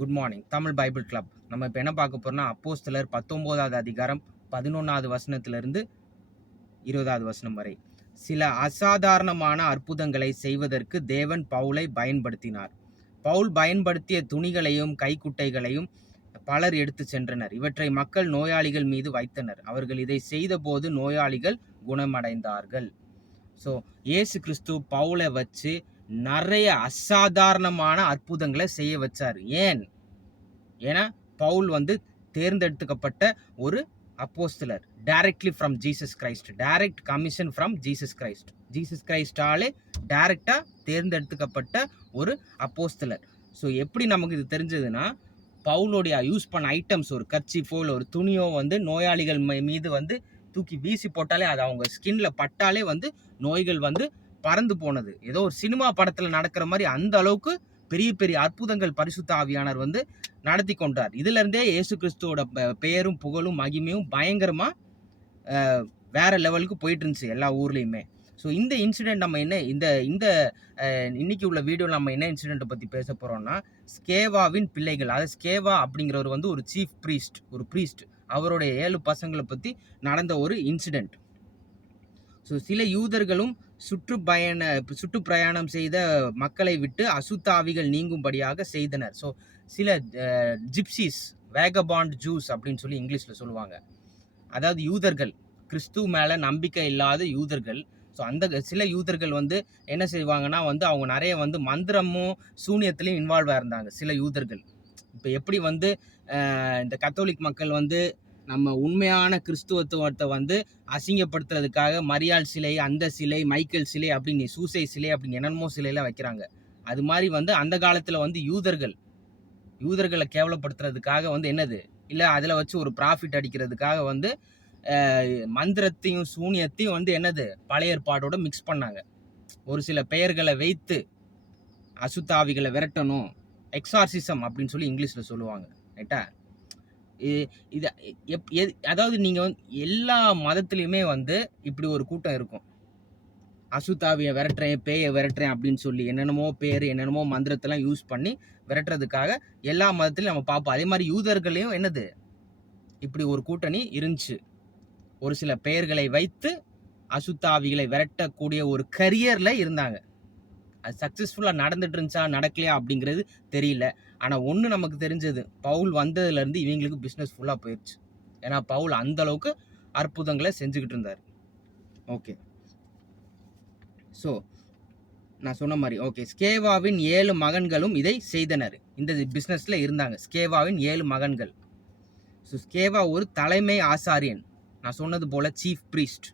Good morning Tamil bible club. நம்ம இப்போ என்ன பார்க்க போகிறோம்னா அப்போஸ்தலர் பத்தொம்போதாவது அதிகாரம் பதினொன்றாவது வசனத்திலிருந்து இருபதாவது வசனம் வரை. சில அசாதாரணமான அற்புதங்களை செய்வதற்கு தேவன் பவுலை பயன்படுத்தினார். பவுல் பயன்படுத்திய துணிகளையும் கைக்குட்டைகளையும் பலர் எடுத்து சென்றனர். இவற்றை மக்கள் நோயாளிகள் மீது வைத்தனர். அவர்கள் இதை செய்தபோது நோயாளிகள் குணமடைந்தார்கள். ஸோ இயேசு கிறிஸ்து பவுலை வச்சு நிறைய அசாதாரணமான அற்புதங்களை செய்ய வச்சார். ஏன்? ஏன்னா பவுல் வந்து தேர்ந்தெடுத்துக்கப்பட்ட ஒரு அப்போஸ்தலர். Directly from Jesus Christ direct commission from Jesus Christ Jesus கிரைஸ்டாலே டைரக்டாக தேர்ந்தெடுத்துக்கப்பட்ட ஒரு அப்போஸ்தலர். ஸோ எப்படி நமக்கு இது தெரிஞ்சதுன்னா பவுலோடைய யூஸ் பண்ண ஐட்டம்ஸ் ஒரு கர்ச்சிஃபோ இல்லை ஒரு துணியோ வந்து நோயாளிகள் மீ- மீது வந்து தூக்கி வீசி போட்டாலே அது அவங்க ஸ்கின்ல பட்டாலே வந்து நோய்கள் வந்து பறந்து போனது. ஏதோ ஒரு சினிமா படத்தில் நடக்கிற மாதிரி அந்த அளவுக்கு பெரிய பெரிய அற்புதங்கள் பரிசுத்த ஆவியானர் வந்து நடத்தி கொண்டார். இதுலேருந்தே இயேசு கிறிஸ்துவோட பெயரும் புகழும் மகிமையும் பயங்கரமாக வேற லெவலுக்கு போயிட்டு இருந்துச்சு எல்லா ஊர்லேயுமே. ஸோ இந்த இன்சிடெண்ட் நம்ம என்ன இந்த இந்த இன்னைக்கு உள்ள வீடியோவில் நம்ம என்ன இன்சிடெண்ட்டை பற்றி பேச போகிறோம்னா ஸ்கேவாவின் பிள்ளைகள் அதாவது ஸ்கேவா அப்படிங்கிறவர் வந்து ஒரு சீஃப் ப்ரீஸ்ட் ஒரு ப்ரீஸ்ட் அவருடைய ஏழு பசங்களை பற்றி நடந்த ஒரு இன்சிடெண்ட் ஸோ சில யூதர்களும் சுற்றுப்பயண சுற்றுப்பிரயாணம் செய்த மக்களை விட்டு அசுத்தாவிகள் நீங்கும்படியாக செய்தனர். ஸோ சில ஜிப்சிஸ் வேகபாண்ட் ஜூஸ் அப்படின்னு சொல்லி இங்கிலீஷில் சொல்லுவாங்க. அதாவது யூதர்கள் கிறிஸ்து மேலே நம்பிக்கை இல்லாத யூதர்கள். ஸோ அந்த சில யூதர்கள் வந்து என்ன செய்வாங்கன்னா வந்து அவங்க நிறைய வந்து மந்திரமும் சூனியத்துலேயும் இன்வால்வ் இருந்தாங்க சில யூதர்கள். இப்போ எப்படி வந்து இந்த கத்தோலிக் மக்கள் வந்து நம்ம உண்மையான கிறிஸ்துவத்துவத்தை வந்து அசிங்கப்படுத்துறதுக்காக மரியாள் சிலை அந்த சிலை மைக்கேல் சிலை அப்படின்னு சூசை சிலை அப்படின்னு என்னென்னமோ சிலையெல்லாம் வைக்கிறாங்க. அது மாதிரி வந்து அந்த காலத்தில் வந்து யூதர்கள் யூதர்களை கேவலப்படுத்துறதுக்காக வந்து என்னது? இல்லை அதில் வச்சு ஒரு ப்ராஃபிட் அடிக்கிறதுக்காக வந்து மந்திரத்தையும் சூனியத்தையும் வந்து என்னது? பழைய ஏற்பாடோட மிக்ஸ் பண்ணாங்க. ஒரு சில பெயர்களை வைத்து அசுத்தாவிகளை விரட்டணும் எக்ஸார்சிசம் அப்படின்னு சொல்லி இங்கிலீஷில் சொல்லுவாங்க ரைட்டா இது எப் எது அதாவது நீங்கள் வந்து எல்லா மதத்துலேயுமே வந்து இப்படி ஒரு கூட்டம் இருக்கும். அசுத்தாவியை விரட்டுறேன் பேயை விரட்டுறேன் அப்படின்னு சொல்லி என்னென்னமோ பேர் என்னென்னமோ மந்திரத்தெல்லாம் யூஸ் பண்ணி விரட்டுறதுக்காக எல்லா மதத்துலையும் நம்ம பார்ப்போம். அதே மாதிரி யூதர்களையும் என்னது? இப்படி ஒரு கூட்டணி இருந்துச்சு. ஒரு சில பெயர்களை வைத்து அசுத்தாவிகளை விரட்டக்கூடிய ஒரு கரியரில் இருந்தாங்க. அது சக்ஸஸ்ஃபுல்லாக நடந்துட்டு இருந்துச்சா நடக்கலையா அப்படிங்கிறது தெரியல. ஆனால் ஒன்று நமக்கு தெரிஞ்சது பவுல் வந்ததுலேருந்து இவங்களுக்கு பிஸ்னஸ் ஃபுல்லாக போயிடுச்சு ஏன்னா பவுல் அந்த அளவுக்கு அற்புதங்களை செஞ்சுக்கிட்டு இருந்தார். ஓகே ஸோ நான் சொன்ன மாதிரி ஓகே ஸ்கேவாவின் ஏழு மகன்களும் இதை செய்தனர். இந்த பிஸ்னஸில் இருந்தாங்க. ஸ்கேவாவின் ஏழு மகன்கள். ஸோ ஸ்கேவா ஒரு தலைமை ஆசாரியன். நான் சொன்னது போல் சீஃப் ப்ரீஸ்ட்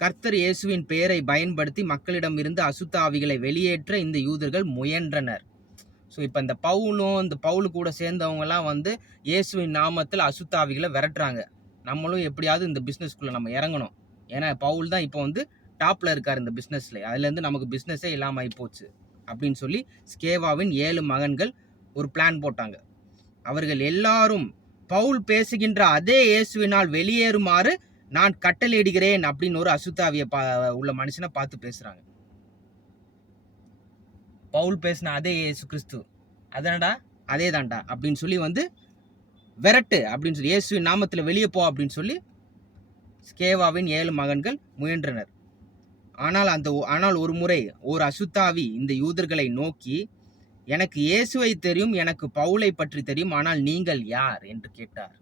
கர்த்தர் இயேசுவின் பெயரை பயன்படுத்தி மக்களிடம் இருந்து அசுத்தாவிகளை வெளியேற்ற இந்த யூதர்கள் முயன்றனர். ஸோ இப்போ இந்த பவுலும் இந்த பவுலு கூட சேர்ந்தவங்கலாம் வந்து இயேசுவின் நாமத்தில் அசுத்தாவிகளை விரட்டுறாங்க. நம்மளும் எப்படியாவது இந்த பிஸ்னஸ்க்குள்ளே நம்ம இறங்கணும். ஏன்னா பவுல் தான் இப்போ வந்து டாப்பில் இருக்கார் இந்த பிஸ்னஸில் அதுலேருந்து நமக்கு பிஸ்னஸே இல்லாமல் ஆகிப்போச்சு அப்படின்னு சொல்லி ஸ்கேவாவின் ஏழு மகன்கள் ஒரு பிளான் போட்டாங்க. அவர்கள் எல்லாரும் பவுல் பேசுகின்ற அதே இயேசுவினால் வெளியேறுமாறு நான் கட்டளையிடுகிறேன் அப்படின்னு ஒரு அசுத்தாவிய பா உள்ள மனுஷனை பார்த்து பேசுறாங்க. பவுல் பேசின அதே இயேசு கிறிஸ்து. அதனடா? அதே தான்டா அப்படின்னு சொல்லி வந்து விரட்டு அப்படின்னு சொல்லி இயேசுவின் நாமத்தில் வெளியே போ அப்படின்னு சொல்லி ஸ்கேவாவின் ஏழு மகன்கள் முயன்றனர். ஆனால் அந்த ஆனால் ஒரு முறை ஒரு அசுத்தாவி இந்த யூதர்களை நோக்கி எனக்கு இயேசுவை தெரியும் எனக்கு பவுலை பற்றி தெரியும் ஆனால் நீங்கள் யார்? என்று கேட்டார்.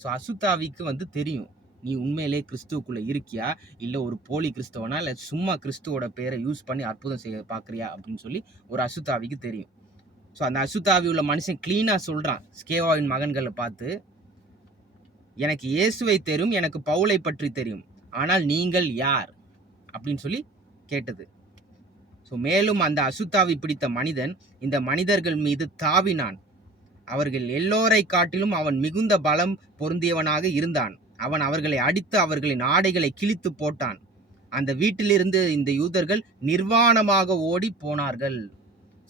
ஸோ அசுத்தாவிக்கு வந்து தெரியும். நீ உண்மையிலே கிறிஸ்துவுக்குள்ள இருக்கியா? இல்லை ஒரு போலி கிறிஸ்தவனா? இல்லை சும்மா கிறிஸ்துவோட பேரை யூஸ் பண்ணி அற்புதம் செய்ய பார்க்குறியா? அப்படின்னு சொல்லி ஒரு அசுத்தாவிக்கு தெரியும். ஸோ அந்த அசுத்தாவி உள்ள மனுஷன் க்ளீனாக சொல்கிறான் ஸ்கேவாவின் மகன்களை பார்த்து எனக்கு இயேசுவை தெரியும் எனக்கு பவுலை பற்றி தெரியும். ஆனால் நீங்கள் யார்? அப்படின்னு சொல்லி கேட்டது. ஸோ மேலும் அந்த அசுத்தாவி பிடித்த மனிதன் இந்த மனிதர்கள் மீது தாவினான். அவர்கள் எல்லோரை காட்டிலும் அவன் மிகுந்த பலம் பொருந்தியவனாக இருந்தான். அவன் அவர்களை அடித்து அவர்களின் ஆடைகளை கிழித்து போட்டான். அந்த வீட்டிலிருந்து இந்த யூதர்கள் நிர்வாணமாக ஓடி போனார்கள்.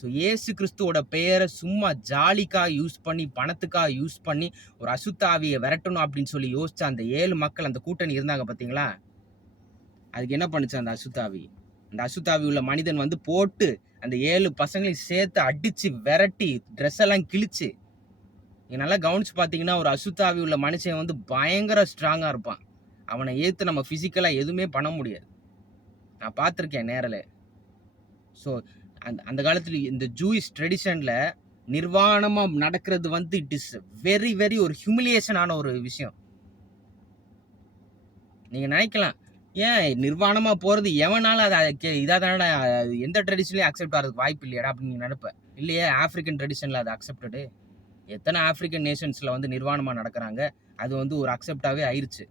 ஸோ இயேசு கிறிஸ்துவோட பெயரை சும்மா ஜாலிக்காக யூஸ் பண்ணி பணத்துக்காக யூஸ் பண்ணி ஒரு அசுத்தாவியை விரட்டணும் அப்படின்னு சொல்லி யோசிச்ச அந்த ஏழு மக்கள் அந்த கூட்டணி இருந்தாங்க பார்த்தீங்களா? அதுக்கு என்ன பண்ணுச்சு அந்த அசுத்தாவி? அந்த அசுத்தாவி உள்ள மனிதன் வந்து போட்டு அந்த ஏழு பசங்களையும் சேர்த்து அடித்து விரட்டி ட்ரெஸ் எல்லாம் கிழிச்சு நீங்கள் நல்லா கவனித்து பார்த்தீங்கன்னா ஒரு அசுத்தாவி உள்ள மனுஷன் வந்து பயங்கர ஸ்ட்ராங்காக இருப்பான். அவனை ஏற்று நம்ம ஃபிசிக்கலாக எதுவுமே பண்ண முடியாது. நான் பார்த்துருக்கேன் நேரில். ஸோ அந்த அந்த காலத்தில் இந்த ஜூயிஸ் ட்ரெடிஷனில் நிர்வாணமாக நடக்கிறது வந்து இட் இஸ் வெரி வெரி ஒரு ஹியூமிலியேஷனான ஒரு விஷயம். நீங்கள் நினைக்கலாம் ஏன் நிர்வாணமாக போகிறது எவனால அதை இதாக தானே எந்த ட்ரெடிஷன்லையும் அக்செப்ட் ஆகிறதுக்கு வாய்ப்பு இல்லையாடா அப்படின்னு நீங்கள் நினைப்ப. இல்லையே ஆஃப்ரிக்கன் ட்ரெடிஷனில் அது அக்செப்டடு எத்தனை ஆப்பிரிக்கன் நேஷன்ஸில் வந்து நிர்வாணமாக நடக்கிறாங்க அது வந்து ஒரு அக்செப்டாகவே ஆயிடுச்சு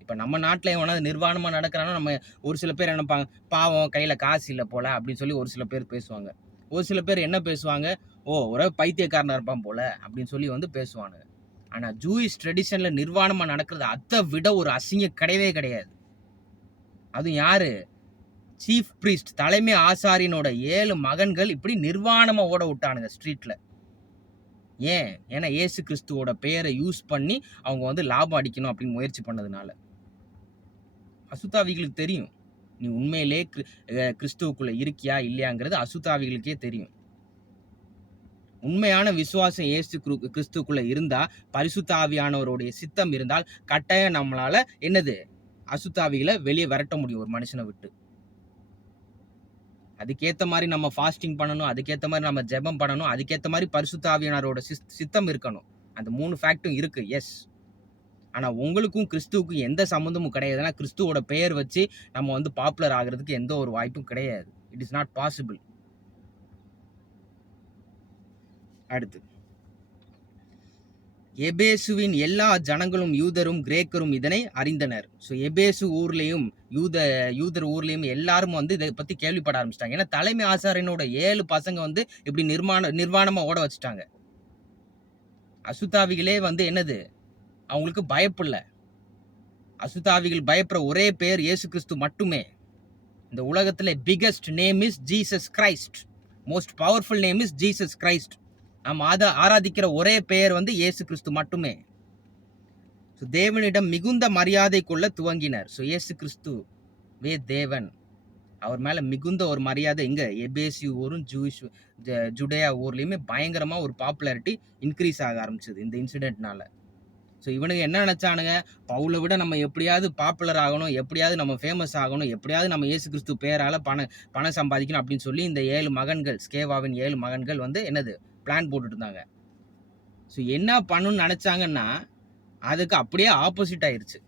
இப்போ நம்ம நாட்டில் எவனாவது நிர்வாணமாக நடக்கிறான்னா நம்ம ஒரு சில பேர் என்ன நினைப்பாங்க பாவம் கையில் காசு இல்லை போல அப்படின்னு சொல்லி ஒரு சில பேர் பேசுவாங்க. ஒரு சில பேர் என்ன பேசுவாங்க ஓ ஒரு பைத்தியக்காரனாக இருப்பான் போல அப்படின்னு சொல்லி வந்து பேசுவாங்க ஆனால் ஜூயிஸ் ட்ரெடிஷனில் நிர்வாணமாக நடக்கிறது அதை விட ஒரு அசிங்க கிடையவே கிடையாது. அதுவும் யார்? சீஃப் பிரீஸ்ட் தலைமை ஆசாரியனோட ஏழு மகன்கள் இப்படி நிர்வாணமாக ஓட விட்டானுங்க ஸ்ட்ரீட்டில் ஏன்? ஏன்னா ஏசு கிறிஸ்துவோட பெயரை யூஸ் பண்ணி அவங்க வந்து லாபம் அடிக்கணும் அப்படின்னு முயற்சி பண்ணதுனால. அசுத்தாவிகளுக்கு தெரியும். நீ உண்மையிலே கிரி- கிறிஸ்துவுக்குள்ள இருக்கியா இல்லையாங்கிறது அசுத்தாவிகளுக்கே தெரியும். உண்மையான விசுவாசம் ஏசு கிரு- கிறிஸ்துவுக்குள்ள இருந்தா பரிசுத்த ஆவியானவருடைய சித்தம் இருந்தால் கட்டாயம் நம்மளால என்னது? அசுத்தாவிகளை வெளியே விரட்ட முடியும் ஒரு மனுஷனை விட்டு. அதுக்கேற்ற மாதிரி நம்ம ஃபாஸ்டிங் பண்ணணும் அதுக்கேற்ற மாதிரி நம்ம ஜெபம் பண்ணணும் அதுக்கேற்ற மாதிரி பரிசுத்த ஆவியானவரோட சிஸ்- சித்தம் இருக்கணும். அந்த மூணு ஃபேக்டும் இருக்கு எஸ் ஆனால் உங்களுக்கும் கிறிஸ்துவுக்கும் எந்த சம்மந்தமும் கிடையாது. ஏன்னா கிறிஸ்துவோட பெயர் வச்சு நம்ம வந்து பாப்புலர் ஆகிறதுக்கு எந்த ஒரு வாய்ப்பும் கிடையாது. இட் இஸ் நாட் பாசிபிள் அடுத்து. எபேசுவின் எல்லா ஜனங்களும் யூதரும் கிரேக்கரும் இதனை அறிந்தனர். ஸோ எபேசு ஊர்லேயும் யூத யூதர் ஊர்லேயும் எல்லாரும் வந்து இதை பற்றி கேள்விப்பட ஆரம்பிச்சிட்டாங்க. ஏன்னா தலைமை ஆசாரியனோட ஏழு பசங்க வந்து இப்படி நிர்மாண நிர்வாணமாக ஓட வச்சுட்டாங்க. அசுத்தாவிகளே வந்து என்னது? அவங்களுக்கு பயப்பில்ல அசுத்தாவிகள் பயப்படுற ஒரே பேர் இயேசு கிறிஸ்து மட்டுமே. இந்த உலகத்தில் biggest name is Jesus Christ most powerful name is Jesus Christ நாம் ஆத ஆராதிக்கிற ஒரே பெயர் வந்து இயேசு கிறிஸ்து மட்டுமே. ஸோ தேவனிடம் மிகுந்த மரியாதை கொள்ள துவங்கினர். ஸோ இயேசு கிறிஸ்து வே தேவன். அவர் மேலே மிகுந்த ஒரு மரியாதை இங்கே எபேசி ஊரும் ஜூயிஷ் ஜ- ஜுடேயா ஊர்லேயுமே பயங்கரமாக ஒரு பாப்புலாரிட்டி இன்க்ரீஸ் ஆக ஆரம்பிச்சது இந்த இன்சிடெண்ட்னால ஸோ இவனுங்க என்ன நினச்சானுங்க? பவுலை விட நம்ம எப்படியாவது பாப்புலர் ஆகணும் எப்படியாவது நம்ம ஃபேமஸ் ஆகணும் எப்படியாவது நம்ம இயேசு கிறிஸ்து பேரால் பணம் பணம் சம்பாதிக்கணும் அப்படின்னு சொல்லி இந்த ஏழு மகன்கள் ஸ்கேவாவின் ஏழு மகன்கள் வந்து என்னது? பிளான் போட்டுட்டு இருந்தாங்க ஸோ என்ன பண்ணணும்னு நினச்சாங்கன்னா அதுக்கு அப்படியே ஆப்போசிட் ஆயிடுச்சு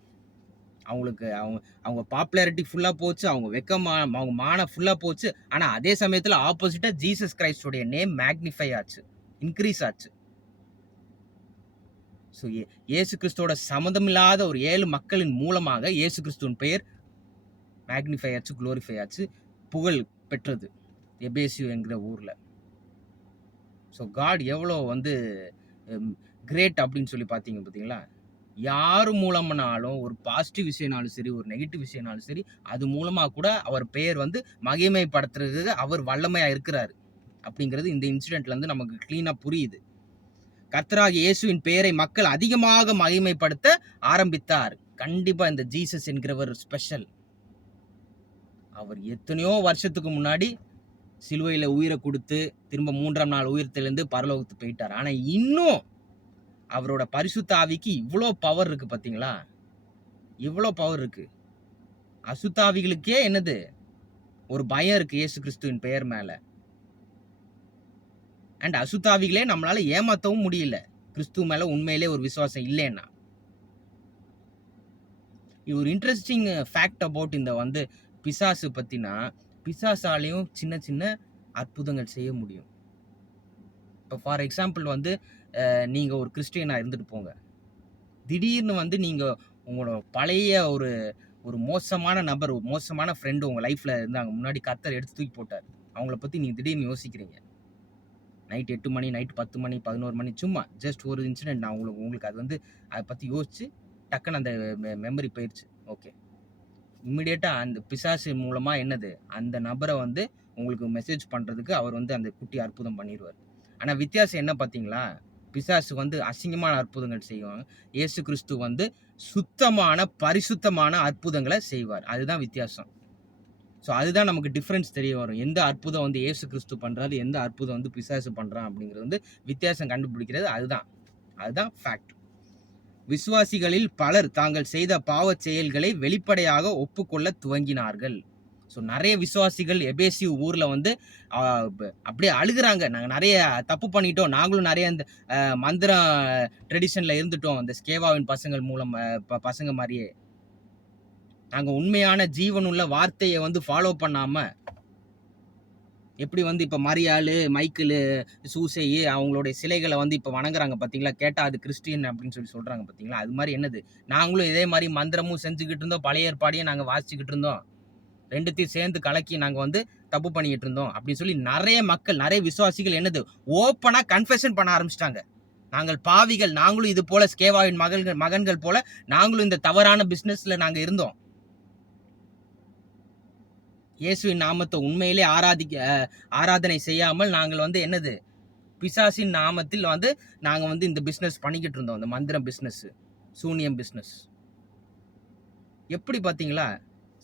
அவங்களுக்கு அவங்க அவங்க பாப்புலாரிட்டி ஃபுல்லாக போச்சு அவங்க வெக்கமா அவங்க மானை ஃபுல்லாக போச்சு. ஆனால் அதே சமயத்தில் ஆப்போசிட்டாக ஜீசஸ் கிரைஸ்டோடைய நேம் மேக்னிஃபை ஆச்சு இன்க்ரீஸ் ஆச்சு. ஸோ இயேசு கிறிஸ்துவோட சம்மந்தமில்லாத ஒரு ஏழு மக்களின் மூலமாக ஏசு கிறிஸ்துவின் பெயர் மேக்னிஃபை ஆச்சு குளோரிஃபை ஆச்சு புகழ் பெற்றது எபேசியு என்கிற ஊரில். ஸோ காட் எவ்வளோ வந்து கிரேட் அப்படின்னு சொல்லி பார்த்தீங்க பார்த்தீங்களா? யார் மூலம்னாலும் ஒரு பாசிட்டிவ் விஷயம்னாலும் சரி ஒரு நெகட்டிவ் விஷயம்னாலும் சரி அது மூலமாக கூட அவர் பெயர் வந்து மகிமைப்படுத்துறதுக்கு அவர் வல்லமையாக இருக்கிறார். அப்படிங்கிறது இந்த இன்சிடெண்ட்லேருந்து நமக்கு க்ளீனாக புரியுது. கர்த்தராக இயேசுவின் பெயரை மக்கள் அதிகமாக மகிமைப்படுத்த ஆரம்பித்தார். கண்டிப்பாக இந்த ஜீசஸ் என்கிறவர் ஸ்பெஷல் அவர் எத்தனையோ வருஷத்துக்கு முன்னாடி சிலுவையில் உயிரை கொடுத்து திரும்ப மூன்றாம் நாள் உயிரத்திலேருந்து பரலோகத்து போயிட்டார். ஆனால் இன்னும் அவரோட பரிசுத்த ஆவிக்கு இவ்வளோ பவர் இருக்குது பார்த்தீங்களா இவ்வளோ பவர் இருக்குது அசுத்தாவிகளுக்கே என்னது? ஒரு பயம் இருக்குது இயேசு கிறிஸ்துவின் பெயர் மேலே. அண்ட் அசுத்தாவிகளே நம்மளால் ஏமாற்றவும் முடியல. கிறிஸ்துவ மேலே உண்மையிலே ஒரு விசுவாசம் இல்லைன்னா. இது ஒரு இன்ட்ரெஸ்டிங் ஃபேக்ட் அபவுட் இந்த வந்து பிசாசு பற்றினா பிசாசாலையும் சின்ன சின்ன அற்புதங்கள் செய்ய முடியும். இப்போ ஃபார் எக்ஸாம்பிள் வந்து நீங்கள் ஒரு கிறிஸ்டியனாக இருந்துட்டு போங்க. திடீர்னு வந்து நீங்கள் உங்களோட பழைய ஒரு ஒரு மோசமான நபர் மோசமான ஃப்ரெண்டு உங்கள் லைஃப்பில் இருந்தாங்க. முன்னாடி கத்தர் எடுத்து தூக்கி போட்டார். அவங்கள பற்றி நீங்கள் திடீர்னு யோசிக்கிறீங்க. நைட் எட்டு மணி நைட் பத்து மணி பதினோரு மணி சும்மா ஜஸ்ட் ஒரு இன்சிடென்ட் நான் உங்களுக்கு உங்களுக்கு அது வந்து அதை பற்றி யோசிச்சு டக்குன்னு அந்த மெமரி போயிடுச்சு ஓகே இம்மிடியேட்டாக அந்த பிசாசு மூலமாக என்னது? அந்த நபரை வந்து உங்களுக்கு மெசேஜ் பண்ணுறதுக்கு அவர் வந்து அந்த குட்டி அற்புதம் பண்ணிடுவார். ஆனால் வித்தியாசம் என்ன பார்த்தீங்களா? பிசாசு வந்து அசிங்கமான அற்புதங்கள் செய்வாங்க. இயேசு கிறிஸ்து வந்து சுத்தமான பரிசுத்தமான அற்புதங்களை செய்வார். அதுதான் வித்தியாசம். ஸோ அதுதான் நமக்கு டிஃப்ரென்ஸ் தெரிய வரும். எந்த அற்புதம் வந்து ஏசு கிறிஸ்து பண்ணுறாரு எந்த அற்புதம் வந்து பிசாசு பண்ணுறான் அப்படிங்கிறது வந்து வித்தியாசம் கண்டுபிடிக்கிறது அதுதான். அதுதான் ஃபேக்ட் விசுவாசிகளில் பலர் தாங்கள் செய்த பாவச் செயல்களை வெளிப்படையாக ஒப்புக்கொள்ள துவங்கினார்கள். ஸோ நிறைய விசுவாசிகள் எபேசி ஊரில் வந்து அப்படியே அழுகுறாங்க. நாங்கள் நிறைய தப்பு பண்ணிட்டோம். நாங்களும் நிறைய இந்த மந்திரம் ட்ரெடிஷனில் இருந்துட்டோம். அந்த ஸ்கேவாவின் பசங்கள் மூலம் பசங்க மாதிரியே. நாங்கள் உண்மையான ஜீவனுள்ள வார்த்தையை வந்து ஃபாலோ பண்ணாமல் எப்படி வந்து இப்போ மரியாளு மைக்கிள் சூசையு அவங்களுடைய சிலைகளை வந்து இப்போ வணங்குறாங்க பார்த்தீங்களா கேட்டால் அது கிறிஸ்டியன் அப்படின்னு சொல்லி சொல்கிறாங்க பார்த்தீங்களா அது மாதிரி என்னது? நாங்களும் இதே மாதிரி மந்திரமும் செஞ்சுக்கிட்டு இருந்தோம் பழைய ஏற்பாடையும் நாங்கள் வாசிச்சுக்கிட்டு இருந்தோம். ரெண்டுத்தையும் சேர்ந்து கலக்கி நாங்கள் வந்து தப்பு பண்ணிக்கிட்டு இருந்தோம் அப்படின்னு சொல்லி நிறைய மக்கள் நிறைய விசுவாசிகள் என்னது? ஓப்பனாக கன்ஃபெஷன் பண்ண ஆரம்பிச்சிட்டாங்க. நாங்கள் பாவிகள் நாங்களும் இது போல ஸ்கேவாவின் மகள்கள் மகன்கள் போல நாங்களும் இந்த தவறான பிஸ்னஸில் நாங்கள் இருந்தோம். இயேசுவின் நாமத்தை உண்மையிலே ஆராதிக்க ஆராதனை செய்யாமல் நாங்கள் வந்து என்னது? பிசாசின் நாமத்தில் வந்து நாங்கள் வந்து இந்த பிஸ்னஸ் பண்ணிக்கிட்டு இருந்தோம். இந்த மந்திரம் பிஸ்னஸ்ஸு சூனியம் பிஸ்னஸ் எப்படி பார்த்தீங்களா?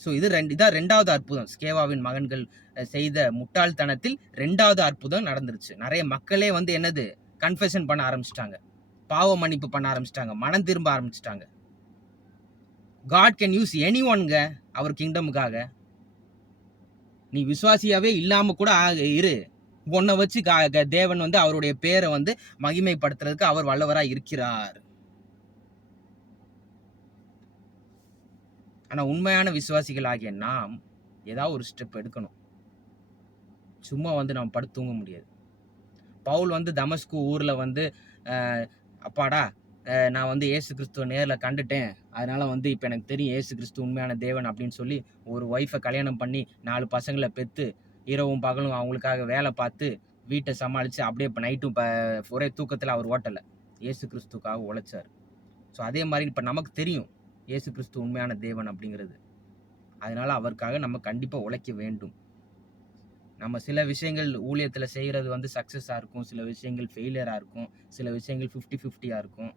ஸோ இது ரெண்டு இதான் ரெண்டாவது அற்புதம். ஸ்கேவாவின் மகன்கள் செய்த முட்டாள்தனத்தில் ரெண்டாவது அற்புதம் நடந்துருச்சு. நிறைய மக்களே வந்து என்னது? கன்ஃபெஷன் பண்ண ஆரம்பிச்சிட்டாங்க. பாவ மன்னிப்பு பண்ண ஆரம்பிச்சிட்டாங்க. மனம் திரும்ப ஆரம்பிச்சிட்டாங்க. காட் கேன் யூஸ் எனி ஒன்ங்க அவர் கிங்டமுக்காக நீ விசுவாசியாவே இல்லாம கூட ஆக- இரு. உன்னை வச்சு க- தேவன் வந்து அவருடைய பேரை வந்து மகிமைப்படுத்துறதுக்கு அவர் வல்லவரா இருக்கிறார். ஆனா உண்மையான விசுவாசிகள் ஆகிய நாம் ஏதாவது ஒரு ஸ்டெப் எடுக்கணும். சும்மா வந்து நம்ம படுத்து தூங்க முடியாது. பவுல் வந்து தமஸ்கு ஊர்ல வந்து அப்பாடா நான் வந்து இயேசு கிறிஸ்துவ நேரில் கண்டுட்டேன். அதனால் வந்து இப்போ எனக்கு தெரியும் ஏசு கிறிஸ்து உண்மையான தேவன் அப்படின்னு சொல்லி ஒரு ஒய்ஃபை கல்யாணம் பண்ணி நாலு பசங்களை பெற்று இரவும் பகலும் அவங்களுக்காக வேலை பார்த்து வீட்டை சமாளித்து அப்படியே இப்போ நைட்டும் இப்போ ஒரே தூக்கத்தில் அவர் ஓட்டலை. ஏசு கிறிஸ்துக்காக உழைச்சார். ஸோ அதே மாதிரி இப்போ நமக்கு தெரியும் ஏசு கிறிஸ்து உண்மையான தேவன் அப்படிங்கிறது. அதனால் அவருக்காக நம்ம கண்டிப்பாக உழைக்க வேண்டும். நம்ம சில விஷயங்கள் ஊழியத்தில் செய்கிறது வந்து சக்ஸஸாக இருக்கும் சில விஷயங்கள் ஃபெயிலியராக இருக்கும் சில விஷயங்கள் ஃபிஃப்டி ஃபிஃப்டியாக இருக்கும்.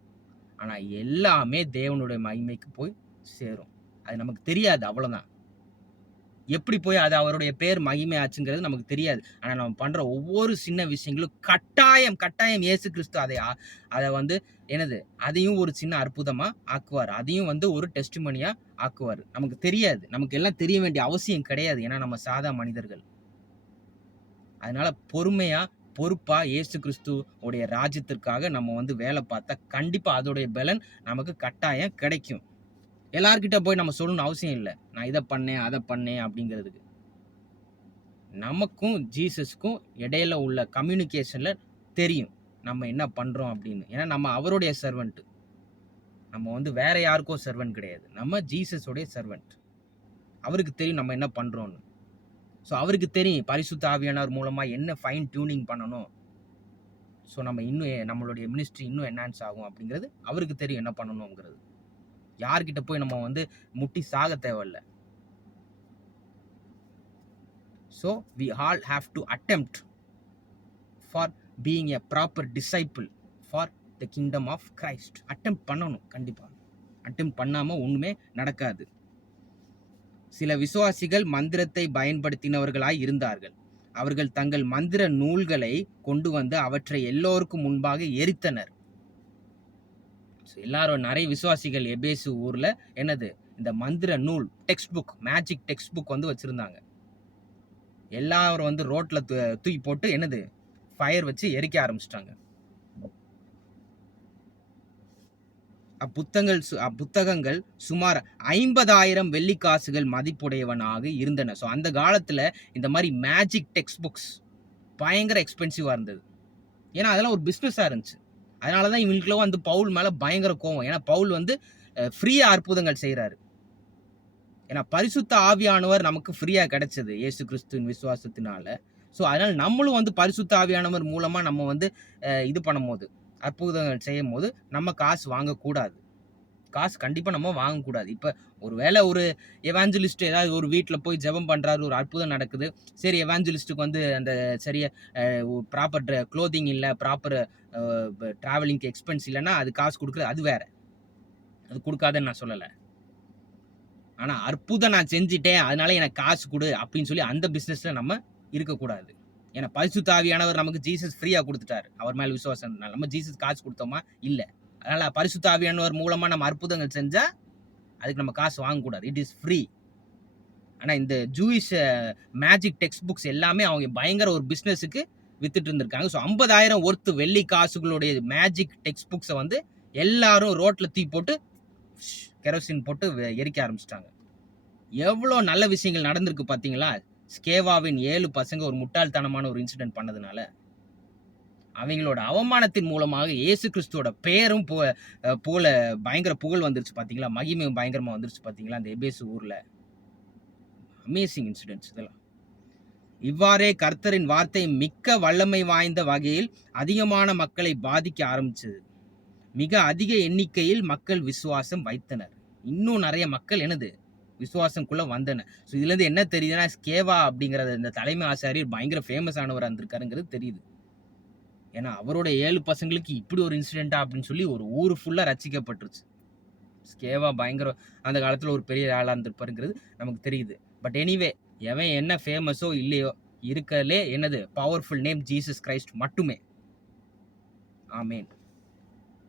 ஆனால் எல்லாமே தேவனுடைய மகிமைக்கு போய் சேரும். அது நமக்கு தெரியாது அவ்வளோதான் எப்படி போய் அது அவருடைய பேர் மகிமை ஆச்சுங்கிறது நமக்கு தெரியாது. ஆனால் நம்ம பண்ணுற ஒவ்வொரு சின்ன விஷயங்களும் கட்டாயம் கட்டாயம் இயேசு கிறிஸ்து அதை அதை வந்து என்னது? அதையும் ஒரு சின்ன அற்புதமாக ஆக்குவார். அதையும் வந்து ஒரு டெஸ்டிமனியாக ஆக்குவார். நமக்கு தெரியாது. நமக்கு எல்லாம் தெரிய வேண்டிய அவசியம் கிடையாது. ஏன்னா நம்ம சாதா மனிதர்கள். அதனால பொறுமையாக பொறுப்பாக இயேசு கிறிஸ்து உடைய ராஜ்யத்திற்காக நம்ம வந்து வேலை பார்த்தா கண்டிப்பாக அதோடைய பலன் நமக்கு கட்டாயம் கிடைக்கும். எல்லார்கிட்ட போய் நம்ம சொல்லணும்னு அவசியம் இல்லை. நான் இதை பண்ணேன் அதை பண்ணேன் அப்படிங்கிறதுக்கு. நமக்கும் ஜீசஸ்க்கும் இடையில உள்ள கம்யூனிகேஷனில் தெரியும் நம்ம என்ன பண்ணுறோம் அப்படின்னு. ஏன்னா நம்ம அவருடைய சர்வெண்ட்டு நம்ம வந்து வேற யாருக்கோ சர்வெண்ட் கிடையாது. நம்ம ஜீசஸோடைய சர்வெண்ட் அவருக்கு தெரியும் நம்ம என்ன பண்ணுறோன்னு ஸோ அவருக்கு தெரியும் பரிசுத்த ஆவியானவர் மூலமாக என்ன ஃபைன் டியூனிங் பண்ணணும். ஸோ நம்ம இன்னும் நம்மளுடைய மினிஸ்ட்ரி இன்னும் என்ஹான்ஸ் ஆகும் அப்படிங்கிறது அவருக்கு தெரியும் என்ன பண்ணணுங்கிறது யார்கிட்ட போய் நம்ம வந்து முட்டி சாக தேவையில்ல. So we all have to attempt for being a proper disciple for the kingdom of Christ attempt பண்ணணும் கண்டிப்பாக அட்டெம் பண்ணாமல் ஒன்றுமே நடக்காது. சில விசுவாசிகள் மந்திரத்தை பயன்படுத்தினவர்களாய் இருந்தார்கள். அவர்கள் தங்கள் மந்திர நூல்களை கொண்டு வந்து அவற்றை எல்லோருக்கும் முன்பாக எரித்தனர். எல்லாரும் நிறைய விசுவாசிகள் எபேசு ஊரில் என்னது? இந்த மந்திர நூல் text book magic text book வந்து வச்சுருந்தாங்க. எல்லாரும் வந்து ரோட்டில் தூ- தூக்கி போட்டு என்னது? ஃபயர் வச்சு எரிக்க ஆரம்பிச்சிட்டாங்க. அப்புத்தகங்கள் சு- அப்புத்தகங்கள் சுமார் ஐம்பதாயிரம் வெள்ளிக்காசுகள் மதிப்புடையவனாக இருந்தன. ஸோ அந்த காலத்தில் இந்த மாதிரி மேஜிக் டெக்ஸ்ட் புக்ஸ் பயங்கர எக்ஸ்பென்சிவாக இருந்தது. ஏன்னா அதெல்லாம் ஒரு பிஸ்னஸாக இருந்துச்சு. அதனால தான் இவங்களுக்குலாம் வந்து பவுல் மேலே பயங்கர கோவம். ஏன்னா பவுல் வந்து ஃப்ரீயாக அற்புதங்கள் செய்கிறாரு ஏன்னா பரிசுத்த ஆவியானவர் நமக்கு ஃப்ரீயாக கிடைச்சது இயேசு கிறிஸ்துவின் விசுவாசத்தினால. ஸோ அதனால் நம்மளும் வந்து பரிசுத்த ஆவியானவர் மூலமாக நம்ம வந்து இது இது பண்ணும்போது. அற்புதங்கள் செய்யும் போது நம்ம காசு வாங்கக்கூடாது. காசு கண்டிப்பாக நம்ம வாங்கக்கூடாது. இப்போ ஒரு வேளை ஒரு எவாஞ்சலிஸ்ட் ஏதாவது ஒரு வீட்டில் போய் ஜெபம் பண்ணுறாரு ஒரு அற்புதம் நடக்குது. சரி எவாஞ்சலிஸ்ட்டுக்கு வந்து அந்த சரியாக ப்ராப்பர் க்ளோதிங் இல்லை ப்ராப்பர் ட்ராவலிங்க்கு எக்ஸ்பென்ஸ் இல்லைன்னா அது காசு கொடுக்குறது அது வேறு. அது கொடுக்காதுன்னு நான் சொல்லலை. ஆனால் அற்புதம் நான் செஞ்சிட்டேன் அதனால எனக்கு காசு கொடு அப்படின்னு சொல்லி அந்த பிஸ்னஸில் நம்ம இருக்கக்கூடாது. ஏன்னா பரிசுத்தாவியானவர் நமக்கு ஜீசஸ் ஃப்ரீயாக கொடுத்துட்டாரு. அவர் மேலே விசுவாசம் நம்ம ஜீசஸ் காசு கொடுத்தோமா? இல்லை. அதனால் பரிசுத்தாவியானவர் மூலமாக நம்ம அற்புதங்கள் செஞ்சால் அதுக்கு நம்ம காசு வாங்கக்கூடாது. இட் இஸ் ஃப்ரீ ஆனால் இந்த ஜூயிஷ் மேஜிக் டெக்ஸ்ட் புக்ஸ் எல்லாமே அவங்க பயங்கர ஒரு பிஸ்னஸுக்கு வித்துட்டு இருந்திருக்காங்க. ஸோ ஐம்பதாயிரம் ஒர்த்து வெள்ளி காசுகளுடைய மேஜிக் டெக்ஸ்ட் புக்ஸை வந்து எல்லாரும் ரோட்டில் தூக்கி போட்டு கெரோசின் போட்டு வெ- எரிக்க ஆரம்பிச்சிட்டாங்க. எவ்வளோ நல்ல விஷயங்கள் நடந்திருக்கு பார்த்தீங்களா ஸ்கேவாவின் ஏழு பசங்க ஒரு முட்டாள்தனமான ஒரு இன்சிடென்ட் பண்ணதுனால அவங்களோட அவமானத்தின் மூலமாக இயேசு கிறிஸ்துவோட பேரும் போ போல பயங்கர புகழ் வந்துருச்சு பார்த்தீங்களா மகிமையும் பயங்கரமாக வந்துருச்சு பார்த்தீங்களா அந்த எபேசு ஊரில். அமேசிங் இன்சிடென்ட்ஸ் இதெல்லாம். இவ்வாறே கர்த்தரின் வார்த்தை மிக்க வல்லமை வாய்ந்த வகையில் அதிகமான மக்களை பாதிக்க ஆரம்பிச்சது. மிக அதிக எண்ணிக்கையில் மக்கள் விசுவாசம் வைத்தனர். இன்னும் நிறைய மக்கள் என்னது? விசுவாசம்குள்ள வந்தேன்னு ஸோ இதுலேருந்து என்ன தெரியுதுன்னா ஸ்கேவா அப்படிங்கிறத இந்த தலைமை ஆசாரியர் பயங்கர ஃபேமஸ் ஆனவர் இருந்திருக்காருங்கிறது தெரியுது. ஏன்னா அவரோட ஏழு பசங்களுக்கு இப்படி ஒரு இன்சிடெண்ட்டா அப்படின்னு சொல்லி ஒரு ஊர் ஃபுல்லாக ரசிக்கப்பட்டுருச்சு. ஸ்கேவா பயங்கர அந்த காலத்தில் ஒரு பெரிய ஆளாக இருந்திருப்பாருங்கிறது நமக்கு தெரியுது. பட் எனிவே எவன் என்ன ஃபேமஸோ இல்லையோ இருக்கலே என்னது? பவர்ஃபுல் நேம் ஜீசஸ் கிரைஸ்ட் மட்டுமே. ஆமேன்